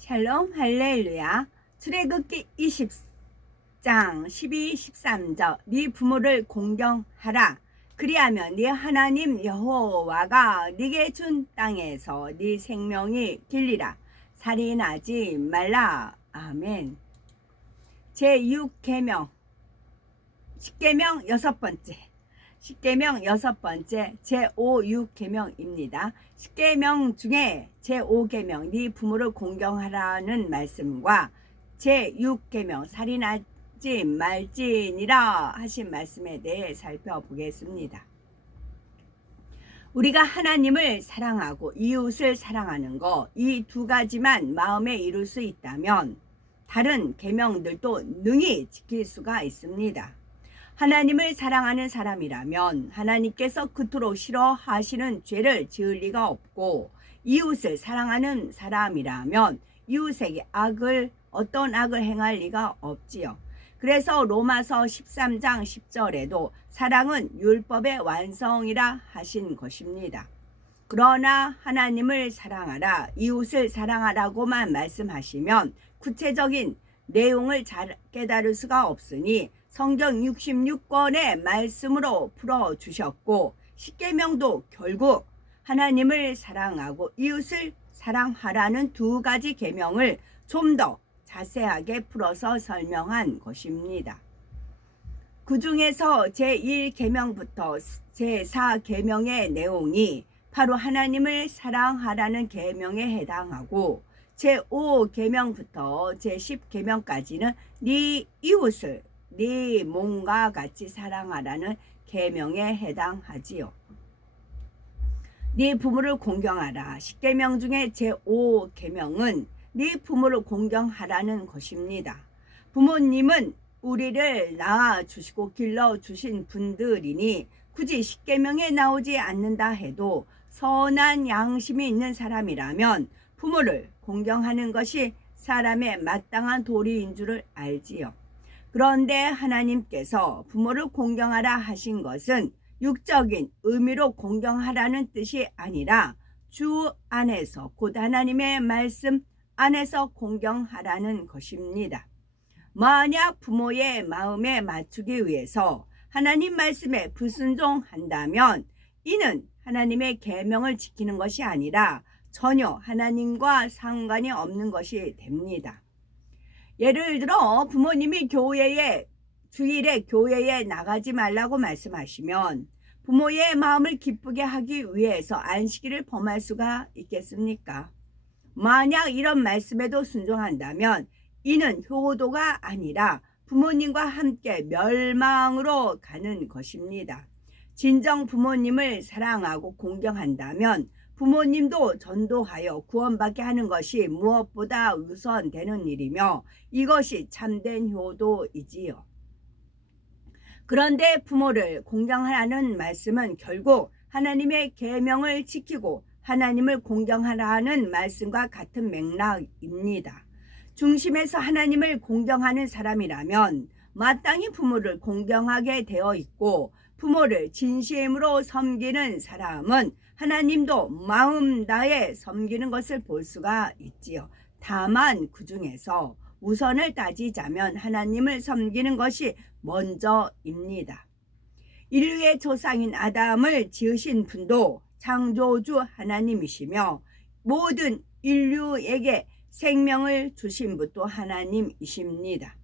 샬롬 할렐루야. 출애굽기 20장 12, 13절 네 부모를 공경하라. 그리하면 네 하나님 여호와가 네게 준 땅에서 네 생명이 길리라. 살인하지 말라. 아멘. 제6계명 10계명 여섯 번째 제5, 6계명입니다. 10계명 중에 제5계명 네 부모를 공경하라는 말씀과 제6계명 살인하지 말지니라 하신 말씀에 대해 살펴보겠습니다. 우리가 하나님을 사랑하고 이웃을 사랑하는 것, 이 두 가지만 마음에 이룰 수 있다면 다른 계명들도 능히 지킬 수가 있습니다. 하나님을 사랑하는 사람이라면 하나님께서 그토록 싫어하시는 죄를 지을 리가 없고, 이웃을 사랑하는 사람이라면 이웃에게 어떤 악을 행할 리가 없지요. 그래서 로마서 13장 10절에도 사랑은 율법의 완성이라 하신 것입니다. 그러나 하나님을 사랑하라, 이웃을 사랑하라고만 말씀하시면 구체적인 내용을 잘 깨달을 수가 없으니 성경 66권의 말씀으로 풀어주셨고, 10계명도 결국 하나님을 사랑하고 이웃을 사랑하라는 두 가지 계명을 좀 더 자세하게 풀어서 설명한 것입니다. 그 중에서 제1계명부터 제4계명의 내용이 바로 하나님을 사랑하라는 계명에 해당하고, 제5계명부터 제10계명까지는 네 이웃을 네 몸과 같이 사랑하라는 계명에 해당하지요. 네 부모를 공경하라. 10계명 중에 제5계명은 네 부모를 공경하라는 것입니다. 부모님은 우리를 낳아주시고 길러주신 분들이니 굳이 10계명에 나오지 않는다 해도 선한 양심이 있는 사람이라면 부모를 공경하는 것이 사람의 마땅한 도리인 줄을 알지요. 그런데 하나님께서 부모를 공경하라 하신 것은 육적인 의미로 공경하라는 뜻이 아니라 주 안에서, 곧 하나님의 말씀 안에서 공경하라는 것입니다. 만약 부모의 마음에 맞추기 위해서 하나님 말씀에 불순종한다면 이는 하나님의 계명을 지키는 것이 아니라 전혀 하나님과 상관이 없는 것이 됩니다. 예를 들어 부모님이 주일에 교회에 나가지 말라고 말씀하시면 부모의 마음을 기쁘게 하기 위해서 안식일을 범할 수가 있겠습니까? 만약 이런 말씀에도 순종한다면 이는 효도가 아니라 부모님과 함께 멸망으로 가는 것입니다. 진정 부모님을 사랑하고 공경한다면 부모님도 전도하여 구원받게 하는 것이 무엇보다 우선되는 일이며 이것이 참된 효도이지요. 그런데 부모를 공경하라는 말씀은 결국 하나님의 계명을 지키고 하나님을 공경하라는 말씀과 같은 맥락입니다. 중심에서 하나님을 공경하는 사람이라면 마땅히 부모를 공경하게 되어 있고, 부모를 진심으로 섬기는 사람은 하나님도 마음 다해 섬기는 것을 볼 수가 있지요. 다만 그 중에서 우선을 따지자면 하나님을 섬기는 것이 먼저입니다. 인류의 조상인 아담을 지으신 분도 창조주 하나님이시며 모든 인류에게 생명을 주신 분도 하나님이십니다.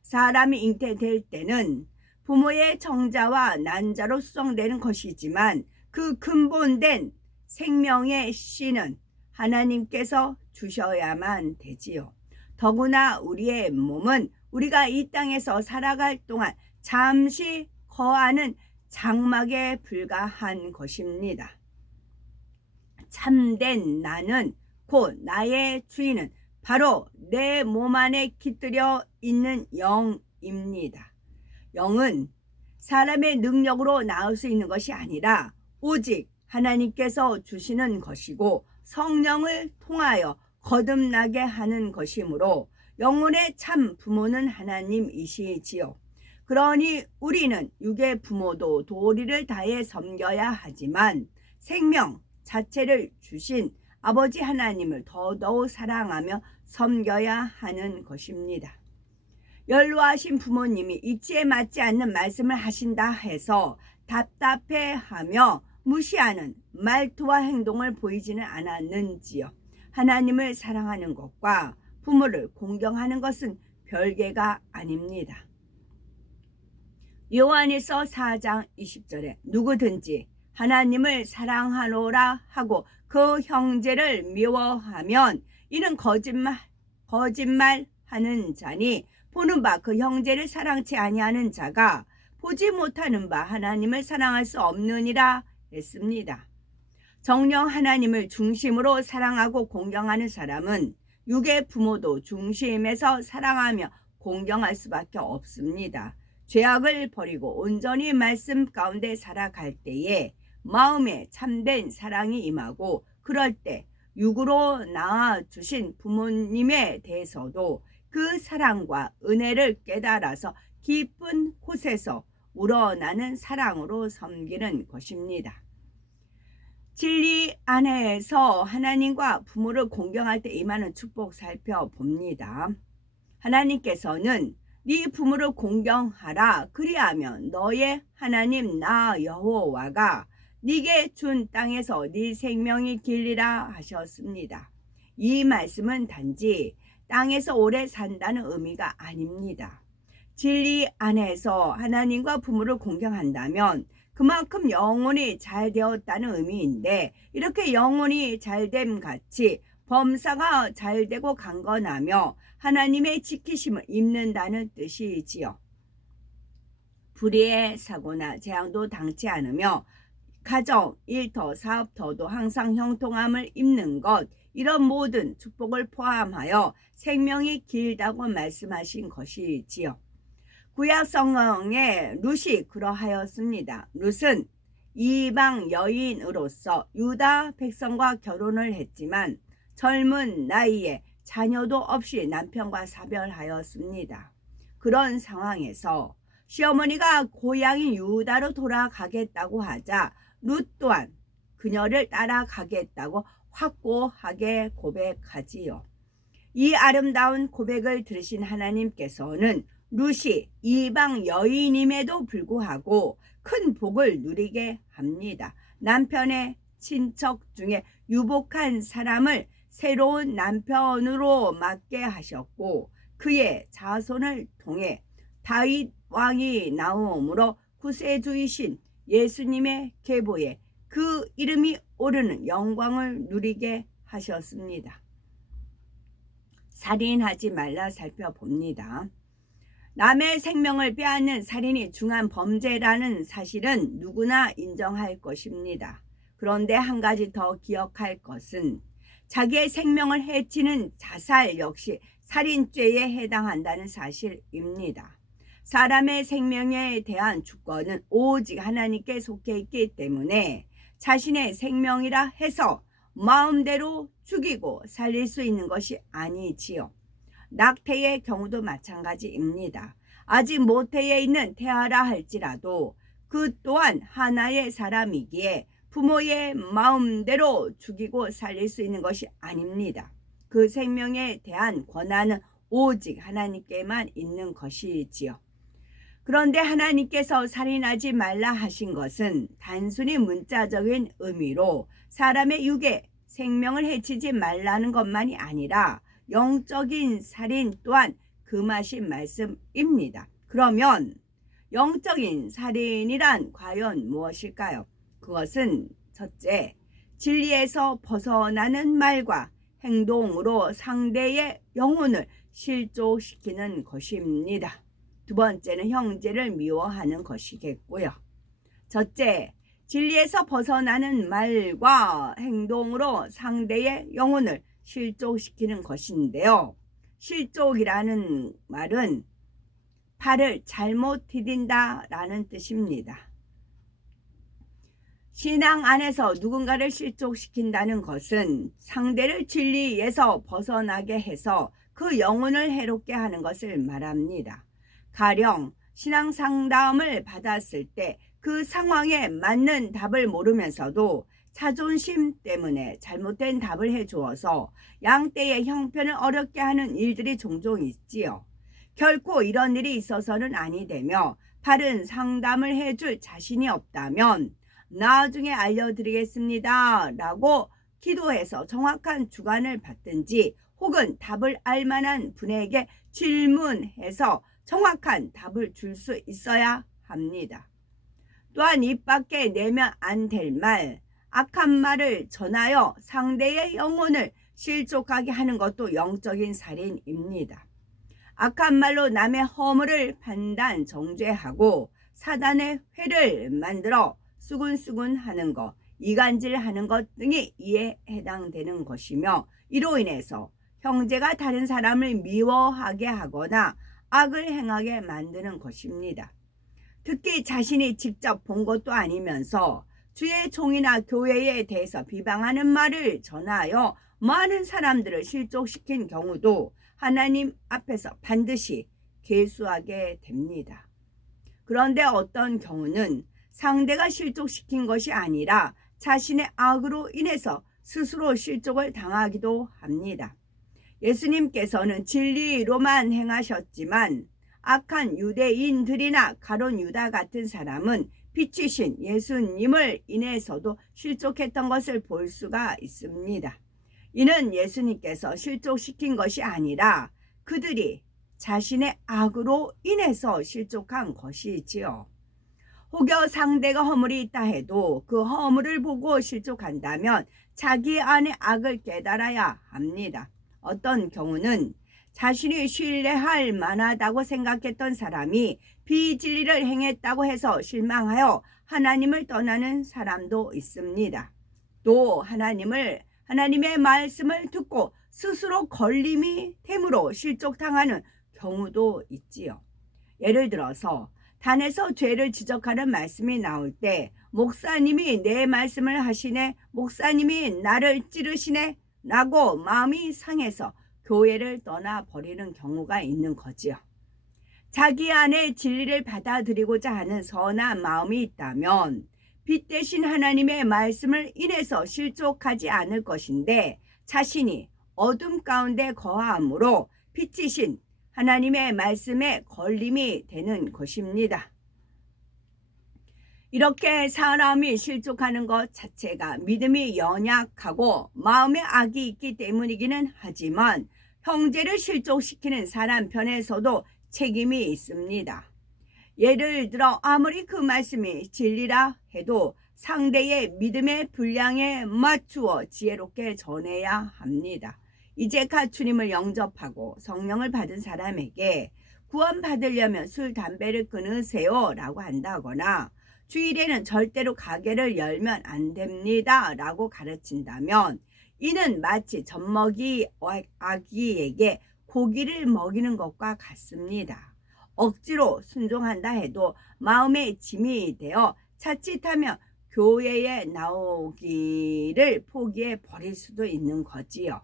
사람이 잉태될 때는 부모의 정자와 난자로 수정되는 것이지만 그 근본된 생명의 씨는 하나님께서 주셔야만 되지요. 더구나 우리의 몸은 우리가 이 땅에서 살아갈 동안 잠시 거하는 장막에 불과한 것입니다. 참된 나는, 곧 나의 주인은 바로 내 몸 안에 깃들여 있는 영입니다. 영은 사람의 능력으로 낳을 수 있는 것이 아니라 오직 하나님께서 주시는 것이고 성령을 통하여 거듭나게 하는 것이므로 영혼의 참 부모는 하나님이시지요. 그러니 우리는 육의 부모도 도리를 다해 섬겨야 하지만 생명 자체를 주신 아버지 하나님을 더더욱 사랑하며 섬겨야 하는 것입니다. 연로하신 부모님이 이치에 맞지 않는 말씀을 하신다 해서 답답해하며 무시하는 말투와 행동을 보이지는 않았는지요. 하나님을 사랑하는 것과 부모를 공경하는 것은 별개가 아닙니다. 요한일서 4장 20절에 누구든지 하나님을 사랑하노라 하고 그 형제를 미워하면 이는 거짓말하는 자니 보는 바 그 형제를 사랑치 아니하는 자가 보지 못하는 바 하나님을 사랑할 수 없느니라 했습니다. 정녕 하나님을 중심으로 사랑하고 공경하는 사람은 육의 부모도 중심에서 사랑하며 공경할 수밖에 없습니다. 죄악을 버리고 온전히 말씀 가운데 살아갈 때에 마음에 참된 사랑이 임하고 그럴 때 육으로 낳아주신 부모님에 대해서도 그 사랑과 은혜를 깨달아서 깊은 곳에서 우러나는 사랑으로 섬기는 것입니다. 진리 안에서 하나님과 부모를 공경할 때 임하는 축복 살펴봅니다. 하나님께서는 네 부모를 공경하라 그리하면 너의 하나님 나 여호와가 네게 준 땅에서 네 생명이 길리라 하셨습니다. 이 말씀은 단지 땅에서 오래 산다는 의미가 아닙니다. 진리 안에서 하나님과 부모를 공경한다면 그만큼 영혼이 잘 되었다는 의미인데 이렇게 영혼이 잘됨 같이 범사가 잘되고 강건하며 하나님의 지키심을 입는다는 뜻이지요. 불의의 사고나 재앙도 당치 않으며 가정, 일터, 사업터도 항상 형통함을 입는 것, 이런 모든 축복을 포함하여 생명이 길다고 말씀하신 것이지요. 구약 성경에 룻이 그러하였습니다. 룻은 이방 여인으로서 유다 백성과 결혼을 했지만 젊은 나이에 자녀도 없이 남편과 사별하였습니다. 그런 상황에서 시어머니가 고향인 유다로 돌아가겠다고 하자 룻 또한 그녀를 따라가겠다고 확고하게 고백하지요. 이 아름다운 고백을 들으신 하나님께서는 룻이 이방 여인임에도 불구하고 큰 복을 누리게 합니다. 남편의 친척 중에 유복한 사람을 새로운 남편으로 맡게 하셨고 그의 자손을 통해 다윗 왕이 나옴으로 구세주이신 예수님의 계보에 그 이름이 오르는 영광을 누리게 하셨습니다. 살인하지 말라 살펴봅니다. 남의 생명을 빼앗는 살인이 중한 범죄라는 사실은 누구나 인정할 것입니다. 그런데 한 가지 더 기억할 것은 자기의 생명을 해치는 자살 역시 살인죄에 해당한다는 사실입니다. 사람의 생명에 대한 주권은 오직 하나님께 속해 있기 때문에 자신의 생명이라 해서 마음대로 죽이고 살릴 수 있는 것이 아니지요. 낙태의 경우도 마찬가지입니다. 아직 모태에 있는 태아라 할지라도 그 또한 하나의 사람이기에 부모의 마음대로 죽이고 살릴 수 있는 것이 아닙니다. 그 생명에 대한 권한은 오직 하나님께만 있는 것이지요. 그런데 하나님께서 살인하지 말라 하신 것은 단순히 문자적인 의미로 사람의 육에 생명을 해치지 말라는 것만이 아니라 영적인 살인 또한 금하신 말씀입니다. 그러면 영적인 살인이란 과연 무엇일까요? 그것은 첫째, 진리에서 벗어나는 말과 행동으로 상대의 영혼을 실족시키는 것입니다. 두 번째는 형제를 미워하는 것이겠고요. 첫째, 진리에서 벗어나는 말과 행동으로 상대의 영혼을 실족시키는 것인데요. 실족이라는 말은 팔을 잘못 디딘다라는 뜻입니다. 신앙 안에서 누군가를 실족시킨다는 것은 상대를 진리에서 벗어나게 해서 그 영혼을 해롭게 하는 것을 말합니다. 가령 신앙 상담을 받았을 때 그 상황에 맞는 답을 모르면서도 자존심 때문에 잘못된 답을 해주어서 양떼의 형편을 어렵게 하는 일들이 종종 있지요. 결코 이런 일이 있어서는 아니 되며 바른 상담을 해줄 자신이 없다면 나중에 알려드리겠습니다 라고 기도해서 정확한 주관을 받든지 혹은 답을 알 만한 분에게 질문해서 정확한 답을 줄 수 있어야 합니다. 또한 입 밖에 내면 안 될 말, 악한 말을 전하여 상대의 영혼을 실족하게 하는 것도 영적인 살인입니다. 악한 말로 남의 허물을 판단 정죄하고 사단의 회를 만들어 수군수군하는 것, 이간질하는 것 등이 이에 해당되는 것이며 이로 인해서 형제가 다른 사람을 미워하게 하거나 악을 행하게 만드는 것입니다. 특히 자신이 직접 본 것도 아니면서 주의 종이나 교회에 대해서 비방하는 말을 전하여 많은 사람들을 실족시킨 경우도 하나님 앞에서 반드시 계수하게 됩니다. 그런데 어떤 경우는 상대가 실족시킨 것이 아니라 자신의 악으로 인해서 스스로 실족을 당하기도 합니다. 예수님께서는 진리로만 행하셨지만 악한 유대인들이나 가룟 유다 같은 사람은 빛이신 예수님을 인해서도 실족했던 것을 볼 수가 있습니다. 이는 예수님께서 실족시킨 것이 아니라 그들이 자신의 악으로 인해서 실족한 것이지요. 혹여 상대가 허물이 있다 해도 그 허물을 보고 실족한다면 자기 안의 악을 깨달아야 합니다. 어떤 경우는 자신이 신뢰할 만하다고 생각했던 사람이 비진리를 행했다고 해서 실망하여 하나님을 떠나는 사람도 있습니다. 또 하나님의 말씀을 듣고 스스로 걸림이 됨으로 실족당하는 경우도 있지요. 예를 들어서 단에서 죄를 지적하는 말씀이 나올 때 목사님이 내 말씀을 하시네, 목사님이 나를 찌르시네 라고 마음이 상해서 교회를 떠나버리는 경우가 있는 거지요. 자기 안에 진리를 받아들이고자 하는 선한 마음이 있다면 빛 대신 하나님의 말씀을 인해서 실족하지 않을 것인데 자신이 어둠 가운데 거함으로 빛이신 하나님의 말씀에 걸림이 되는 것입니다. 이렇게 사람이 실족하는 것 자체가 믿음이 연약하고 마음에 악이 있기 때문이기는 하지만 형제를 실족시키는 사람 편에서도 책임이 있습니다. 예를 들어 아무리 그 말씀이 진리라 해도 상대의 믿음의 분량에 맞추어 지혜롭게 전해야 합니다. 이제 주님을 영접하고 성령을 받은 사람에게 구원받으려면 술, 담배를 끊으세요 라고 한다거나 주일에는 절대로 가게를 열면 안 됩니다 라고 가르친다면 이는 마치 젖먹이 아기에게 고기를 먹이는 것과 같습니다. 억지로 순종한다 해도 마음의 짐이 되어 자칫하면 교회에 나오기를 포기해 버릴 수도 있는 거지요.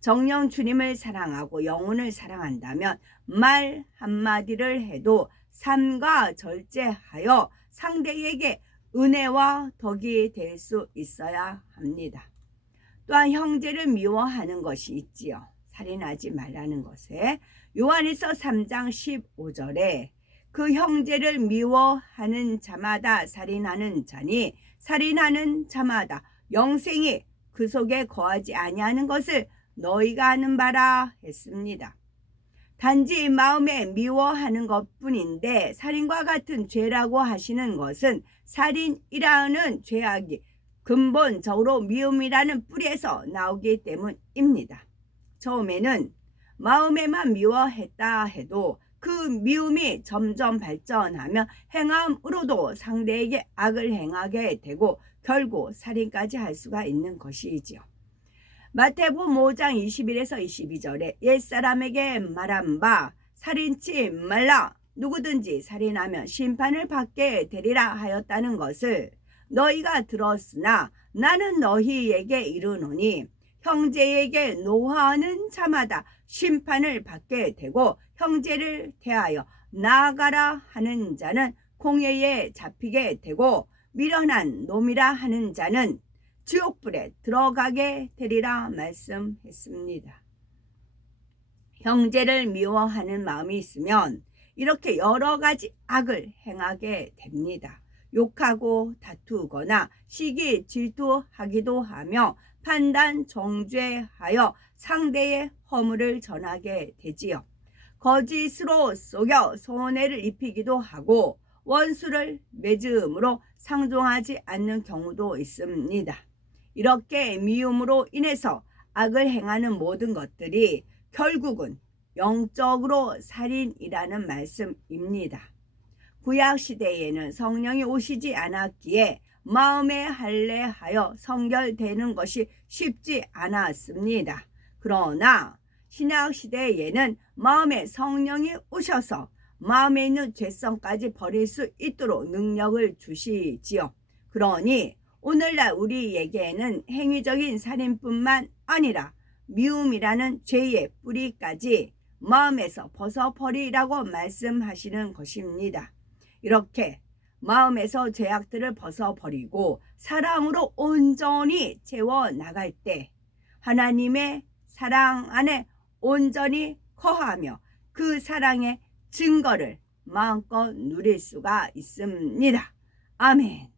정녕 주님을 사랑하고 영혼을 사랑한다면 말 한마디를 해도 삶과 절제하여 상대에게 은혜와 덕이 될 수 있어야 합니다. 또한 형제를 미워하는 것이 있지요. 살인하지 말라는 것에 요한일서 3장 15절에 그 형제를 미워하는 자마다 살인하는 자니 살인하는 자마다 영생이 그 속에 거하지 아니하는 것을 너희가 아는 바라 했습니다. 단지 마음에 미워하는 것뿐인데 살인과 같은 죄라고 하시는 것은 살인이라는 죄악이 근본적으로 미움이라는 뿌리에서 나오기 때문입니다. 처음에는 마음에만 미워했다 해도 그 미움이 점점 발전하며 행함으로도 상대에게 악을 행하게 되고 결국 살인까지 할 수가 있는 것이지요. 마태복음 5장 21에서 22절에 옛사람에게 말한 바 살인치 말라 누구든지 살인하면 심판을 받게 되리라 하였다는 것을 너희가 들었으나 나는 너희에게 이르노니 형제에게 노하는 자마다 심판을 받게 되고 형제를 대하여 나아가라 하는 자는 공회에 잡히게 되고 미련한 놈이라 하는 자는 지옥불에 들어가게 되리라 말씀했습니다. 형제를 미워하는 마음이 있으면 이렇게 여러 가지 악을 행하게 됩니다. 욕하고 다투거나 시기 질투하기도 하며 판단 정죄하여 상대의 허물을 전하게 되지요. 거짓으로 속여 손해를 입히기도 하고 원수를 맺음으로 상종하지 않는 경우도 있습니다. 이렇게 미움으로 인해서 악을 행하는 모든 것들이 결국은 영적으로 살인이라는 말씀입니다. 구약시대에는 성령이 오시지 않았기에 마음에 할례하여 성결되는 것이 쉽지 않았습니다. 그러나 신약시대에는 마음에 성령이 오셔서 마음에 있는 죄성까지 버릴 수 있도록 능력을 주시지요. 그러니 오늘날 우리에게는 행위적인 살인뿐만 아니라 미움이라는 죄의 뿌리까지 마음에서 벗어버리라고 말씀하시는 것입니다. 이렇게 마음에서 죄악들을 벗어버리고 사랑으로 온전히 채워나갈 때 하나님의 사랑 안에 온전히 거하며 그 사랑의 증거를 마음껏 누릴 수가 있습니다. 아멘.